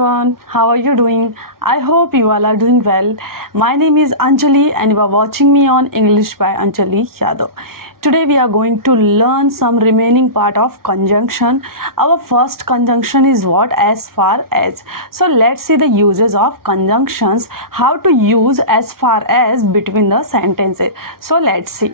everyone, how are you doing? I hope you all are doing well. My name is Anjali and you are watching me on English by Anjali Yadav. Today we are going to learn some remaining part of conjunction. Our first conjunction is what? As far as. So let's see the uses of conjunctions, how to use as far as between the sentences. So let's see.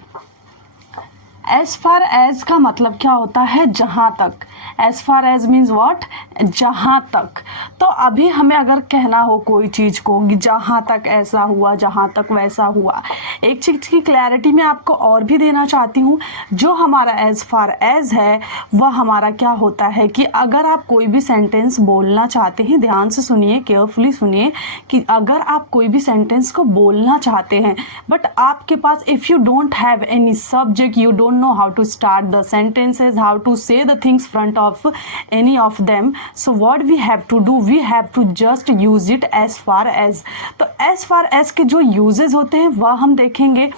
As far as का मतलब क्या होता है? जहाँ तक. As far as means what? जहाँ तक. तो अभी हमें अगर कहना हो कोई चीज़ को जहाँ तक ऐसा हुआ, जहाँ तक वैसा हुआ, एक चीज़ की क्लैरिटी मैं आपको और भी देना चाहती हूँ. जो हमारा एज फार एज है वह हमारा क्या होता है कि अगर आप कोई भी सेंटेंस बोलना चाहते हैं, ध्यान से सुनिए, केयरफुली सुनिए, कि अगर आप कोई भी सेंटेंस को बोलना चाहते हैं बट आपके पास if you don't have any subject, you don't know how to start the sentences, how to say the things front of any of them, so what we have to do, we have to just use it as far as. तो as far as के जो uses होते हैं वह हम देखेंगे.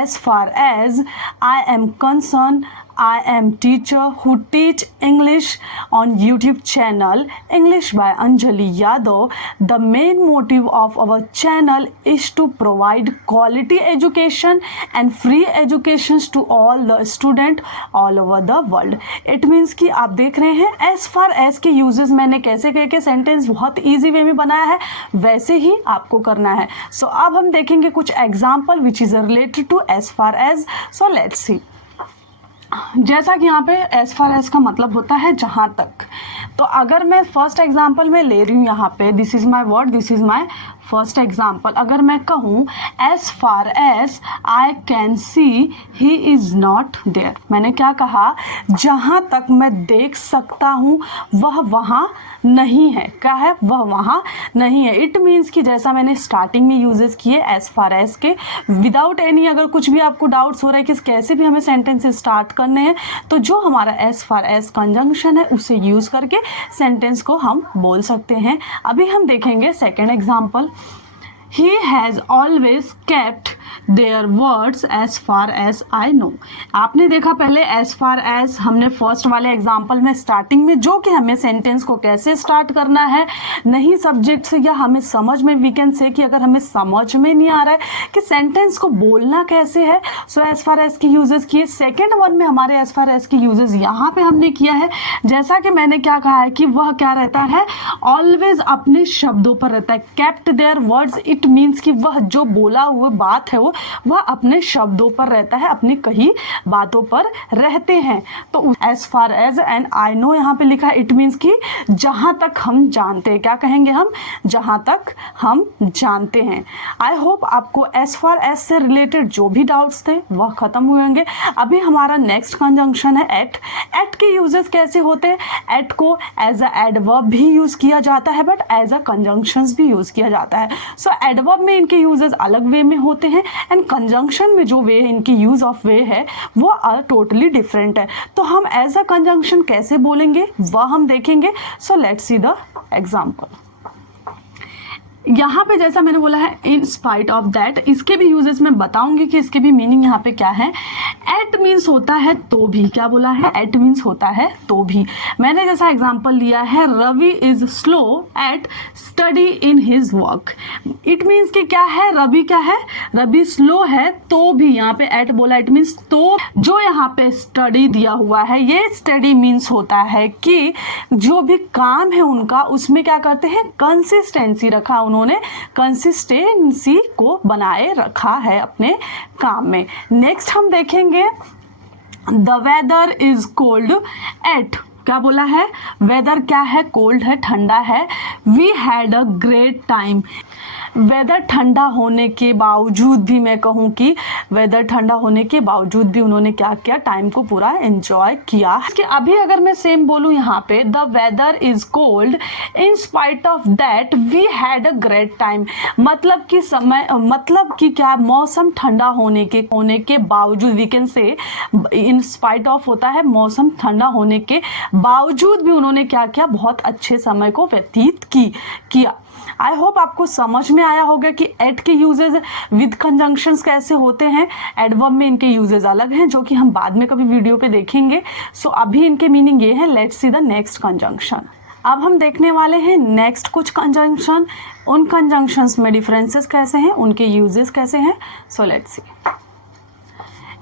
as far as I am concerned, I am teacher who teach English on YouTube channel English by Anjali Yadav. The main motive of our channel is to provide quality education and free educations to all the student all over the world. It means कि आप देख रहे हैं as far as के uses मैंने कैसे करके sentence बहुत ईजी वे में बनाया है, वैसे ही आपको करना है. सो अब हम देखेंगे कुछ example which is related to as far as. So let's see. जैसा कि यहाँ पे एज फार एज का मतलब होता है जहाँ तक. तो अगर मैं फर्स्ट एग्जांपल में ले रही हूँ यहाँ पे, this is my word, this is my first example. अगर मैं कहूँ as far as I can see he is not there, मैंने क्या कहा? जहाँ तक मैं देख सकता हूँ वह वहाँ नहीं है. क्या है? वह वहाँ नहीं है. इट मीन्स कि जैसा मैंने स्टार्टिंग में यूजेस किए एज फार एज के, विदाउट एनी, अगर कुछ भी आपको डाउट्स हो रहा है कि कैसे भी हमें सेंटेंसेस स्टार्ट करने हैं, तो जो हमारा एज फार एज कंजंक्शन है उसे यूज़ करके सेंटेंस को हम बोल सकते हैं. अभी हम देखेंगे second example. He has always kept their words as far as I know. आपने देखा पहले as far as हमने फर्स्ट वाले एग्जाम्पल में स्टार्टिंग में जो कि हमें सेंटेंस को कैसे स्टार्ट करना है, नहीं सब्जेक्ट से या हमें समझ में, वी कैन से कि अगर हमें समझ में नहीं आ रहा है कि सेंटेंस को बोलना कैसे है, सो एज फार एज के यूजेस किए. सेकेंड वन में हमारे एज फार एज के यूजेस यहाँ पे हमने किया है, जैसा कि मैंने क्या कहा है कि वह क्या रहता है? ऑलवेज अपने शब्दों पर रहता है. Kept their words, it means कि वह जो बोला हुआ बात है वह अपने शब्दों पर रहता है, अपनी कही बातों पर रहते हैं. तो as far as and I know यहाँ पे लिखा है, इट मीन्स कि जहाँ तक हम जानते हैं. क्या कहेंगे हम? जहाँ तक हम जानते हैं. आई होप आपको एज फार एज से रिलेटेड जो भी डाउट्स थे वह खत्म हुए होंगे. अभी हमारा नेक्स्ट कंजंक्शन है एट. एट के यूजेस कैसे होते हैं? एट को एज अ एडवर्ब भी यूज़ किया जाता है बट एज अ कंजंक्शंस भी यूज़ किया जाता है. सो एडवर्ब में इनके यूजेस अलग वे में होते हैं एंड कंजंक्शन में जो वे इनकी यूज ऑफ वे है वो टोटली डिफरेंट है. तो हम एज अ कंजंक्शन कैसे बोलेंगे वह हम देखेंगे. सो लेट्स सी द एग्जांपल. यहाँ पे जैसा मैंने बोला है इन स्पाइट ऑफ दैट, इसके भी यूजेस मैं बताऊंगी कि इसके भी मीनिंग यहाँ पे क्या है. एट मीन्स होता है तो भी. क्या बोला है? एट मीन्स होता है तो भी. मैंने जैसा एग्जांपल लिया है, Ravi is slow at study in his work. It means कि क्या है? रवि क्या है? रवि स्लो है तो भी. यहाँ पे एट बोला, इट मीन्स तो. जो यहाँ पे स्टडी दिया हुआ है, ये स्टडी मीन्स होता है कि जो भी काम है उनका उसमें क्या करते हैं? कंसिस्टेंसी रखा, उन्होंने कंसिस्टेंसी को बनाए रखा है अपने काम में. नेक्स्ट हम देखेंगे the weather is cold at. क्या बोला है? वेदर क्या है? कोल्ड है, ठंडा है. We had a great time. Weather ठंडा होने के बावजूद भी, मैं कहूँ कि वेदर ठंडा होने के बावजूद भी उन्होंने क्या किया? टाइम को पूरा एंजॉय किया. कि अभी अगर मैं सेम बोलूँ यहाँ पे, the weather is cold in spite of that we had a great time. मतलब कि समय, मतलब कि क्या? मौसम ठंडा होने के बावजूद, वी कैन से इन स्पाइट ऑफ होता है मौसम ठंडा होने के बावजूद भी उन्होंने क्या किया? बहुत अच्छे समय को व्यतीत किया. आई होप आपको समझ में आया होगा कि एट के यूजेज विद कंजंक्शंस कैसे होते हैं. एडवर्ब में इनके यूजेज अलग हैं जो कि हम बाद में कभी वीडियो पे देखेंगे. सो अभी इनके मीनिंग ये है. Let's see the next conjunction. अब हम देखने वाले हैं नेक्स्ट कुछ कंजंक्शन, उन कंजंक्शंस में डिफरेंसेस कैसे हैं, उनके यूजेस कैसे हैं। सो लेट्स सी।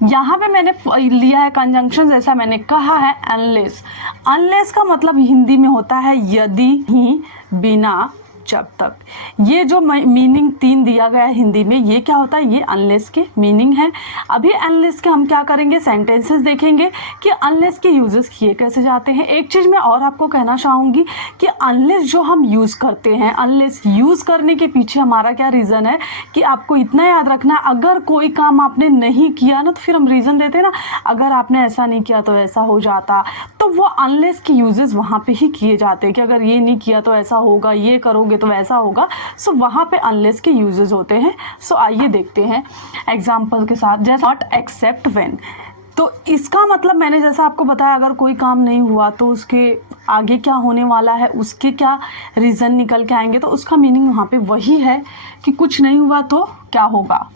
यहाँ पे मैंने लिया है कंजंक्शन, जैसा मैंने कहा है अनलेस। अनलेस का मतलब हिंदी में होता है यदि, ही, बिना, जब तक। ये जो मीनिंग 3 दिया गया है हिंदी में, ये क्या होता है, ये अनलेस के मीनिंग है। अभी अनलेस के हम क्या करेंगे, सेंटेंसेस देखेंगे कि अनलेस के यूजेस किए कैसे जाते हैं। एक चीज़ मैं और आपको कहना चाहूँगी कि अनलेस जो हम यूज़ करते हैं, अनलेस यूज़ करने के पीछे हमारा क्या रीज़न है कि आपको इतना याद रखना, अगर कोई काम आपने नहीं किया ना, तो फिर हम रीज़न देते हैं ना, अगर आपने ऐसा नहीं किया तो ऐसा हो जाता, तो वो अनलेस के यूजेस वहाँ पे ही किए जाते हैं कि अगर ये नहीं किया तो ऐसा होगा, ये करोगे तो वैसा होगा। सो वहाँ पे अनलेस के यूजेस होते हैं। सो आइए देखते हैं एग्जाम्पल के साथ। जैसे नॉट एक्सेप्ट व्हेन, तो इसका मतलब मैंने जैसा आपको बताया, अगर कोई काम नहीं हुआ तो उसके आगे क्या होने वाला है, उसके क्या रीज़न निकल के आएंगे, तो उसका मीनिंग वहाँ पे वही है कि कुछ नहीं हुआ तो क्या होगा।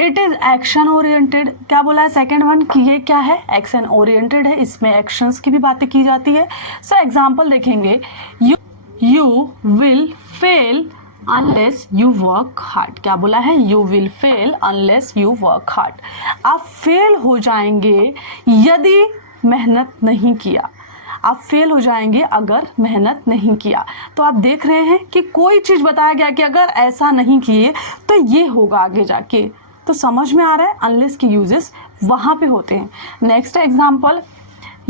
इट इज़ एक्शन ओरिएंटेड, क्या बोला है सेकेंड वन कि ये क्या है, एक्शन ओरिएंटेड है, इसमें एक्शंस की भी बातें की जाती है। सो एग्जाम्पल देखेंगे, you will fail unless you work hard. क्या बोला है, you will fail unless you work hard. आप फेल हो जाएंगे यदि मेहनत नहीं किया, आप फेल हो जाएंगे अगर मेहनत नहीं किया। तो आप देख रहे हैं कि कोई चीज़ बताया गया कि अगर ऐसा नहीं किए तो ये होगा आगे जाके, तो समझ में आ रहा है अनलेस के यूजेस वहाँ पे होते हैं। Next example,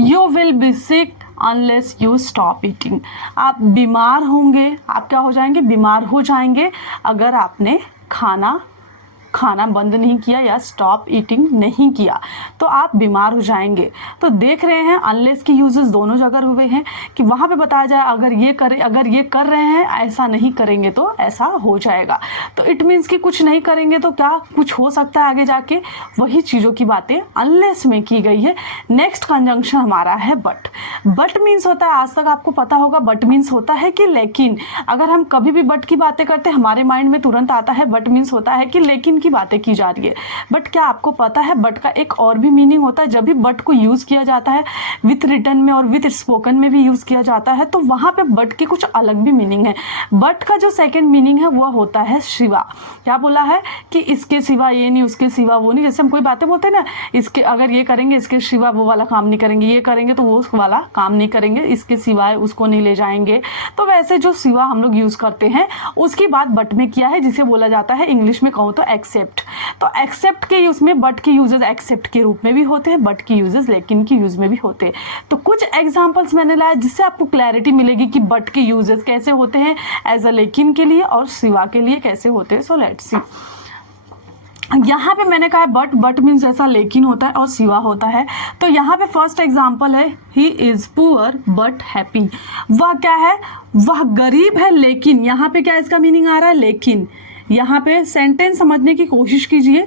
you will be sick unless you stop eating. आप बीमार होंगे, आप क्या हो जाएंगे, बीमार हो जाएंगे अगर आपने खाना बंद नहीं किया या स्टॉप ईटिंग नहीं किया, तो आप बीमार हो जाएंगे। तो देख रहे हैं अनलेस के यूजेस दोनों जगह हुए हैं कि वहाँ पे बताया जाए अगर ये कर रहे हैं, ऐसा नहीं करेंगे तो ऐसा हो जाएगा। तो इट मीन्स कि कुछ नहीं करेंगे तो क्या कुछ हो सकता है आगे जाके, वही चीज़ों की बातें अनलेस में की गई है। नेक्स्ट कंजंक्शन हमारा है बट। बट मीन्स होता है, आज तक आपको पता होगा, बट मीन्स होता है कि लेकिन। अगर हम कभी भी बट की बातें करते हैं हमारे माइंड में तुरंत आता है बट मीन्स होता है कि लेकिन की बातें की जा रही है। बट क्या आपको पता है बट का एक और भी मीनिंग होता है, जब भी बट को यूज किया जाता है विथ रिटन में और विथ स्पोकन में भी यूज किया जाता है, तो वहां पे बट की कुछ अलग भी मीनिंग है। बट का जो सेकंड मीनिंग है वह होता है सिवा। क्या बोला है कि इसके सिवा ये नहीं, उसके सिवा वो नहीं। जैसे हम कोई बातें बोलते हैं ना, इसके अगर ये करेंगे इसके सिवा वो वाला काम नहीं करेंगे, ये करेंगे तो वो वाला काम नहीं करेंगे, इसके सिवाय उसको नहीं ले जाएंगे। तो वैसे जो सिवा हम लोग यूज करते हैं उसकी बात बट में किया है, जिसे बोला जाता है इंग्लिश में कहूँ तो एक्सेप्ट। तो एक्सेप्ट के यूज में बट के यूजेस एक्सेप्ट के रूप में भी होते हैं, बट के यूजेस लेकिन के यूज में भी होते हैं। तो कुछ एग्जांपल्स मैंने लाया जिससे आपको क्लैरिटी मिलेगी कि बट के यूजेस कैसे होते हैं एज अ लेकिन के लिए और सिवा के लिए कैसे होते हैं। सो लेट्स सी। यहाँ पे मैंने कहा है बट मीन्स ऐसा लेकिन होता है और सिवा होता है। तो यहाँ पे फर्स्ट एग्जांपल है, he is poor but happy. वह क्या है, वह गरीब है लेकिन, यहाँ पे क्या इसका मीनिंग आ रहा है, लेकिन। यहाँ पे सेंटेंस समझने की कोशिश कीजिए,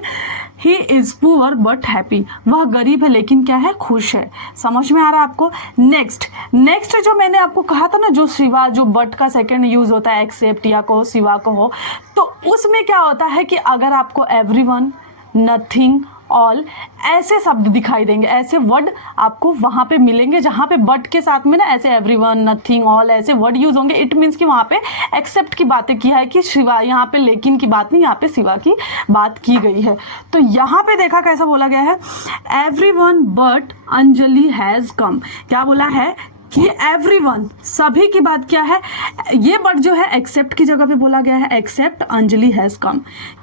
he is poor but happy. वह गरीब है लेकिन क्या है, खुश है। समझ में आ रहा है आपको। नेक्स्ट जो मैंने आपको कहा था ना, जो सिवा, जो बट का सेकंड यूज होता है एक्सेप्ट या कहो सिवा कहो, तो उसमें क्या होता है कि अगर आपको एवरीवन, नथिंग, ऑल ऐसे शब्द दिखाई देंगे, ऐसे वर्ड आपको वहाँ पे मिलेंगे जहाँ पे बट के साथ में ना ऐसे एवरीवन, नथिंग, ऑल ऐसे वर्ड यूज होंगे। इट मीन्स कि वहाँ पे एक्सेप्ट की बातें की है कि सिवा, यहाँ पे लेकिन की बात नहीं, यहाँ पे सिवा की बात की गई है। तो यहाँ पे देखा कैसा बोला गया है, everyone but Anjali has come. क्या बोला है कि एवरीवन, सभी की बात क्या है, ये बट जो है एक्सेप्ट की जगह पे बोला गया है, एक्सेप्ट अंजलि हैज़ कम।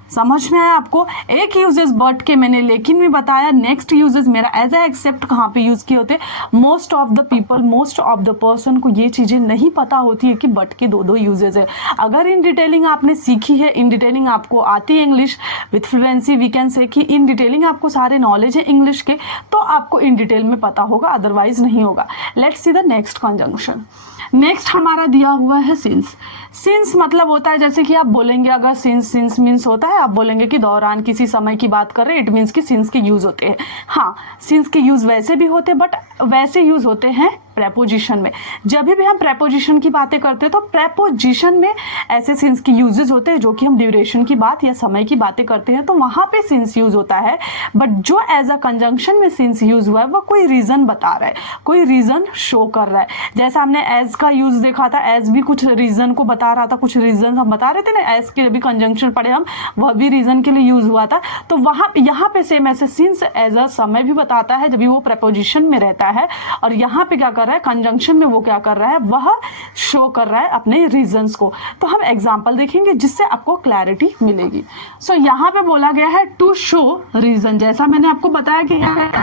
समझ में आया आपको। एक यूजेस बट के मैंने लेकिन भी बताया। नेक्स्ट यूजेस मेरा एज ए एक्सेप्ट कहाँ पे यूज किए होते, most of the people, most of the person को ये चीज़ें नहीं पता होती है कि बट के दो यूजेस है। अगर इन डिटेलिंग आपने सीखी है, इन डिटेलिंग आपको आती है English with fluency, we can say कि इन डिटेलिंग आपको सारे नॉलेज है इंग्लिश के, तो आपको इन डिटेल में पता होगा, अदरवाइज नहीं होगा। Let's see the next conjunction. Next हमारा दिया हुआ है सिंस। सिंस मतलब होता है, जैसे कि आप बोलेंगे, अगर सिंस मीन्स होता है, आप बोलेंगे कि दौरान किसी समय की बात कर रहे हैं, इट मीन्स कि सिंस के यूज होते हैं। हाँ, सिंस के यूज वैसे भी होते हैं, बट वैसे यूज होते हैं प्रेपोजिशन में। जब भी हम प्रेपोजिशन की बातें करते हैं तो प्रेपोजिशन में ऐसे सिंस के यूजेस होते हैं जो कि हम ड्यूरेशन की बात या समय की बातें करते हैं तो वहाँ पे सिंस यूज होता है। बट जो एज अ कंजंक्शन में सिंस यूज हुआ है वो कोई रीज़न बता रहा है, कोई रीज़न शो कर रहा है। जैसा हमने एज का यूज देखा था, एज भी कुछ रीज़न को बता रहा था, कुछ रीज़न हम बता रहे थे ना, एज के भी कंजंक्शन पढ़े हम, वह भी रीज़न के लिए यूज हुआ था। तो वहाँ यहाँ पे सेम ऐसे सिंस एज अ समय भी बताता है जब भी वो प्रेपोजिशन में रहता है, और यहाँ पे क्या कर रहा है कंजंक्शन में वो क्या कर रहा है, वह शो कर रहा है अपने रीजंस को। तो हम एग्जांपल देखेंगे जिससे आपको क्लैरिटी मिलेगी। सो यहाँ पे बोला गया है टू शो रीजन, जैसा मैंने आपको बताया कि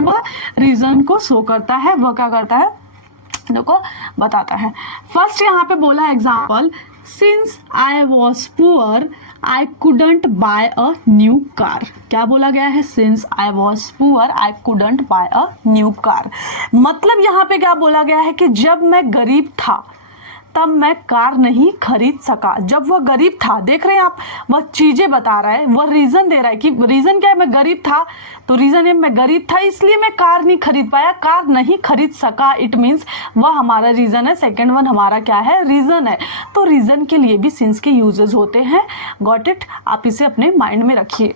वह रीजन को शो करता है, वह क्या करता है देखो बताता है। फर्स्ट यहाँ पे बोला example, since I was poor I couldn't buy a new car. क्या बोला गया है, since I was poor I couldn't buy a new car. मतलब यहाँ पे क्या बोला गया है कि जब मैं गरीब था तब मैं कार नहीं खरीद सका। जब वह गरीब था, देख रहे हैं आप, वह चीज़ें बता रहा है, वह रीज़न दे रहा है कि रीज़न क्या है, मैं गरीब था, तो रीज़न है मैं गरीब था इसलिए मैं कार नहीं खरीद पाया, कार नहीं खरीद सका। इट मीन्स वह हमारा रीज़न है। सेकेंड वन हमारा क्या है, रीज़न है। तो रीज़न के लिए भी सिंस के यूजेस होते हैं। गॉट इट, आप इसे अपने माइंड में रखिए।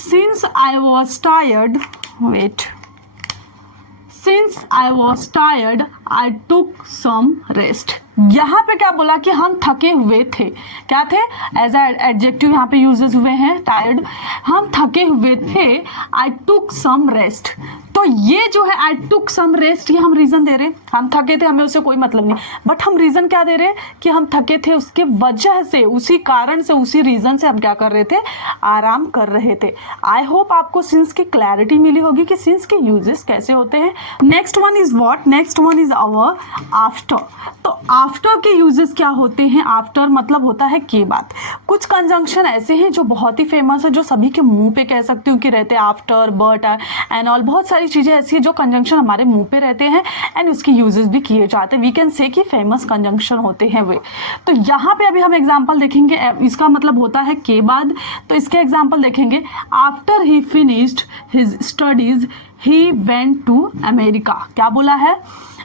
Since I was tired, wait, Since I was tired, I took some rest. यहाँ पे क्या बोला कि हम थके हुए थे। क्या थे, एज एडजेक्टिव यहाँ पे यूजेस हुए हैं टायर्ड, हम थके हुए थे। आई टुक सम रेस्ट, तो ये जो है आई टुक सम रेस्ट, ये हम रीज़न दे रहे हैं। हम थके थे, हमें उससे कोई मतलब नहीं, बट हम रीज़न क्या दे रहे हैं कि हम थके थे, उसके वजह से, उसी कारण से, उसी रीज़न से हम क्या कर रहे थे, आराम कर रहे थे। आई होप आपको सिंस की क्लैरिटी मिली होगी कि सिंस के यूजेस कैसे होते हैं। Next one is what, next one is hour after. तो आफ्टर के यूजेस क्या होते हैं, आफ्टर मतलब होता है के बाद। कुछ कंजंक्शन ऐसे हैं जो बहुत ही फेमस है, जो सभी के मुंह पे कह सकती हूँ कि रहते हैं, आफ्टर, बट एंड ऑल, बहुत सारी चीज़ें ऐसी हैं जो कंजंक्शन हमारे मुंह पे रहते हैं एंड उसके यूजेस भी किए जाते हैं। वी कैन से कि फेमस कंजंक्शन होते हैं वे। तो यहाँ पे अभी हम एग्जाम्पल देखेंगे, इसका मतलब होता है के बाद। तो इसके एग्जाम्पल देखेंगे, after he finished his studies he went to America. क्या बोला है,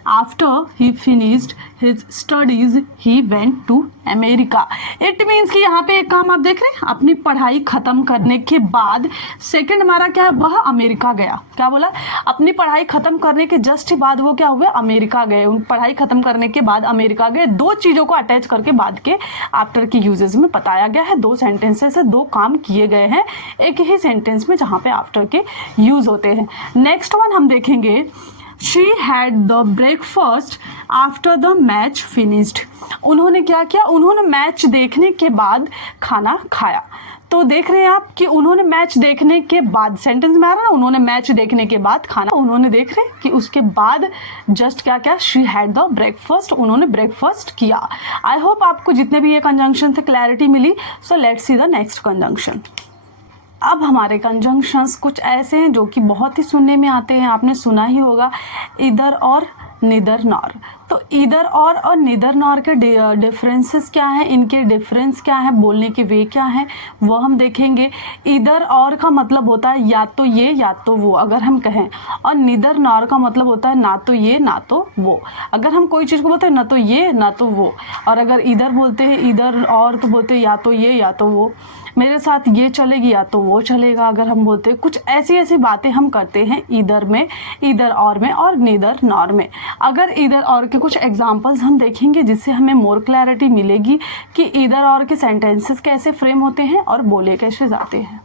after he finished his studies he went to America. It means कि यहाँ पे एक काम आप देख रहे हैं, अपनी पढ़ाई खत्म करने के बाद, सेकंड हमारा क्या है, वह अमेरिका गया। क्या बोला, अपनी पढ़ाई खत्म करने के जस्ट बाद वो क्या हुए, अमेरिका गए। उन पढ़ाई खत्म करने के बाद अमेरिका गए। दो चीज़ों को अटैच करके बाद के आफ्टर के यूजेस में बताया गया है। दो सेंटेंसेस है, दो काम किए गए हैं एक ही सेंटेंस में जहाँ पे आफ्टर के यूज होते हैं। नेक्स्ट वन हम देखेंगे, She had the breakfast after the match finished. उन्होंने क्या किया, उन्होंने मैच देखने के बाद खाना खाया। तो देख रहे हैं आप कि उन्होंने मैच देखने के बाद, सेंटेंस में आ रहा है ना, उन्होंने मैच देखने के बाद खाना, उन्होंने देख रहे हैं कि उसके बाद जस्ट क्या क्या, शी हैड द ब्रेकफास्ट, उन्होंने ब्रेकफास्ट किया। आई होप आपको जितने भी ये कंजंक्शन थे क्लैरिटी मिली। So let's see the next conjunction. अब हमारे कंजंक्शंस कुछ ऐसे हैं जो कि बहुत ही सुनने में आते हैं, आपने सुना ही होगा, इधर और, निदर नॉर। तो इधर और निदर नॉर के डिफरेंसेस क्या हैं, इनके डिफरेंस क्या है, बोलने के वे क्या हैं, वो हम देखेंगे। इधर और का मतलब होता है या तो ये या तो वो, अगर हम कहें, और निदर नॉर का मतलब होता है ना तो ये ना तो वो। अगर हम कोई चीज़ को बोलते हैं ना तो ये ना तो वो, और अगर इधर बोलते हैं इधर और तो बोलते हैं या तो ये या तो वो, मेरे साथ ये चलेगी या तो वो चलेगा। अगर हम बोलते हैं कुछ ऐसी ऐसी बातें हम करते हैं इधर में, इधर और में, और निदर नॉर में। अगर इधर और के कुछ एग्जांपल्स हम देखेंगे जिससे हमें मोर क्लैरिटी मिलेगी कि इधर और के सेंटेंसेस कैसे फ्रेम होते हैं और बोले कैसे जाते हैं।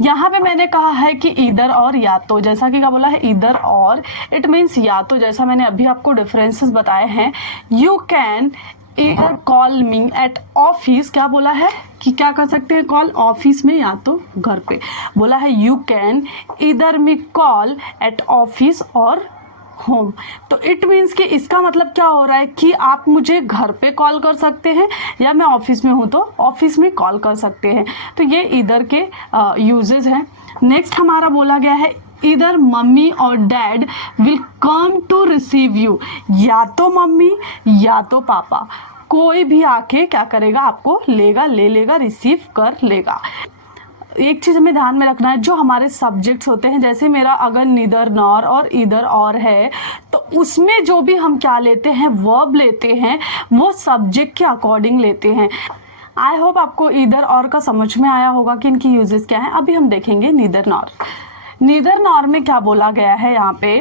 यहाँ पे मैंने कहा है कि इधर और या तो, जैसा कि क्या बोला है, इधर और, इट मीन्स या तो, जैसा मैंने अभी आपको डिफरेंसेस बताए हैं। यू कैन इधर कॉल मी एट ऑफिस, क्या बोला है कि क्या कर सकते हैं, कॉल ऑफिस में या तो घर पे। बोला है यू कैन इधर मी कॉल एट ऑफिस और होम। तो इट मीन्स कि इसका मतलब क्या हो रहा है कि आप मुझे घर पे कॉल कर सकते हैं या मैं ऑफिस में हूँ तो ऑफिस में कॉल कर सकते हैं। तो ये इधर के यूजेस हैं। नेक्स्ट हमारा बोला गया है, इधर मम्मी और dad will come to receive you. या तो मम्मी या तो पापा, कोई भी आके क्या करेगा, आपको लेगा, ले लेगा, रिसीव कर लेगा। एक चीज़ हमें ध्यान में रखना है, जो हमारे सब्जेक्ट्स होते हैं, जैसे मेरा अगर नीदर नॉर और ईदर और है, तो उसमें जो भी हम क्या लेते हैं, वर्ब लेते हैं, वो सब्जेक्ट के अकॉर्डिंग लेते हैं। आई होप आपको ईदर और का समझ में आया होगा कि इनकी यूजेस क्या हैं। अभी हम देखेंगे नीदर नॉर। नीदर नॉर में क्या बोला गया है यहाँ पे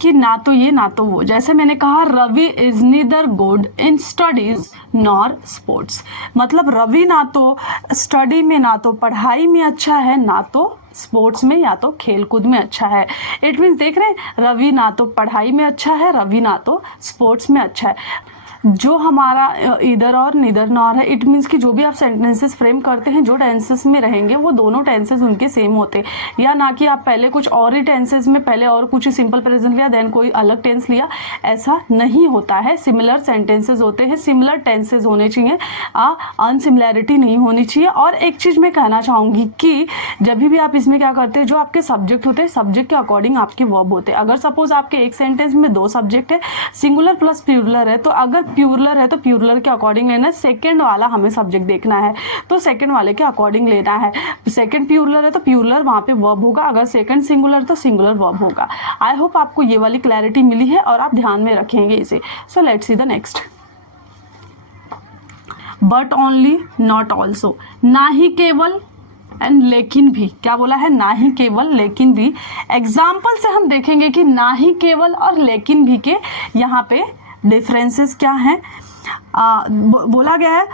कि ना तो ये ना तो वो। जैसे मैंने कहा, Ravi is neither good in studies nor sports. मतलब रवि ना तो स्टडी में, ना तो पढ़ाई में अच्छा है, ना तो स्पोर्ट्स में या तो खेलकूद में अच्छा है। इट मीन्स देख रहे हैं, रवि ना तो पढ़ाई में अच्छा है, रवि ना तो स्पोर्ट्स में अच्छा है। जो हमारा इधर और निदर नॉर है, इट मीन्स कि जो भी आप सेंटेंसेस फ्रेम करते हैं, जो टेंसेस में रहेंगे वो दोनों टेंसेस उनके सेम होते हैं। या ना कि आप पहले कुछ और ही टेंसेस में पहले और कुछ ही सिंपल प्रेजेंट लिया, देन कोई अलग टेंस लिया, ऐसा नहीं होता है। सिमिलर सेंटेंसेस होते हैं, सिमिलर टेंसेस होने चाहिए, अनसिमिलैरिटी नहीं होनी चाहिए। और एक चीज़ मैं कहना चाहूँगी कि जब भी आप इसमें क्या करते हैं, जो आपके सब्जेक्ट होते हैं, सब्जेक्ट के अकॉर्डिंग आपके वर्ब होते हैं। अगर सपोज आपके एक सेंटेंस में 2 सब्जेक्ट है, सिंगुलर प्लस प्लूरल है, तो अगर प्लूरल है तो प्लूरल के अकॉर्डिंग लेना है। सेकंड वाला हमें सब्जेक्ट देखना है, तो सेकंड वाले के अकॉर्डिंग लेना है। सेकंड प्लूरल है तो प्लूरल वहाँ पे वर्ब होगा, अगर सेकंड सिंगुलर तो सिंगुलर वर्ब होगा। आई होप आपको ये वाली क्लैरिटी मिली है और आप ध्यान में रखेंगे इसे। सो let's see the next. But only, not also, ना ही केवल एंड लेकिन भी। क्या बोला है? ना ही केवल लेकिन भी। एग्जाम्पल से हम देखेंगे कि ना ही केवल और लेकिन भी के यहाँ पे डिफरेंसेस क्या हैं। बोला गया है,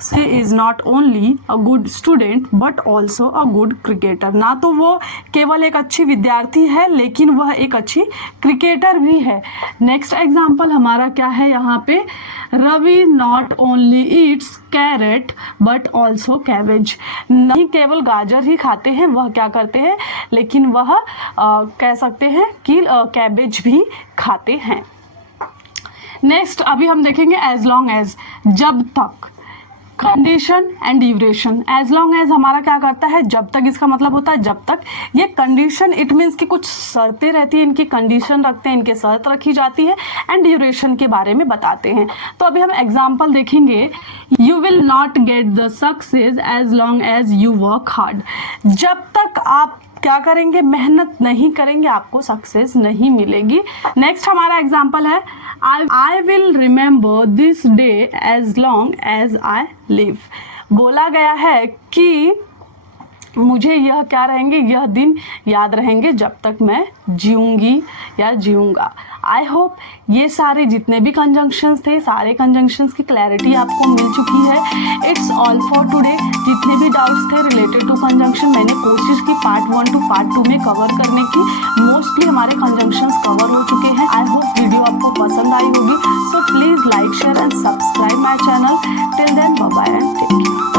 she is not only a good student but also a good cricketer. ना तो वो केवल एक अच्छी विद्यार्थी है, लेकिन वह एक अच्छी क्रिकेटर भी है। नेक्स्ट एग्जाम्पल हमारा क्या है यहाँ पे, Ravi not only eats carrot but also cabbage. नहीं केवल गाजर ही खाते हैं, वह क्या करते हैं, लेकिन वह कह सकते हैं कि कैबेज भी खाते हैं। नेक्स्ट अभी हम देखेंगे एज लॉन्ग एज, जब तक, condition and duration. As long as हमारा क्या करता है, जब तक, इसका मतलब होता है जब तक। ये कंडीशन, इट मीन्स कि कुछ शर्तें रहती हैं, इनकी कंडीशन रखते हैं, इनके शर्त रखी जाती है, एंड ड्यूरेशन के बारे में बताते हैं। तो अभी हम एग्जाम्पल देखेंगे, you will not get the success as long as you work hard. जब तक आप क्या करेंगे, मेहनत नहीं करेंगे, आपको सक्सेस नहीं मिलेगी। नेक्स्ट हमारा एग्जाम्पल है, I will remember this day as long as I live. बोला गया है कि मुझे यह क्या रहेंगे, यह दिन याद रहेंगे जब तक मैं जीऊँगी या जीऊँगा। आई होप ये सारे जितने भी कंजंक्शंस थे, सारे कंजंक्शंस की क्लैरिटी आपको मिल चुकी है। It's all for today. जितने भी डाउट्स थे रिलेटेड टू कंजंक्शन, मैंने कोशिश की पार्ट 1 टू पार्ट 2 में कवर करने की। मोस्टली हमारे कंजंक्शंस कवर हो चुके हैं। आई होप वीडियो आपको पसंद आई होगी। So please like, share and subscribe my channel. Till then bye bye and take care.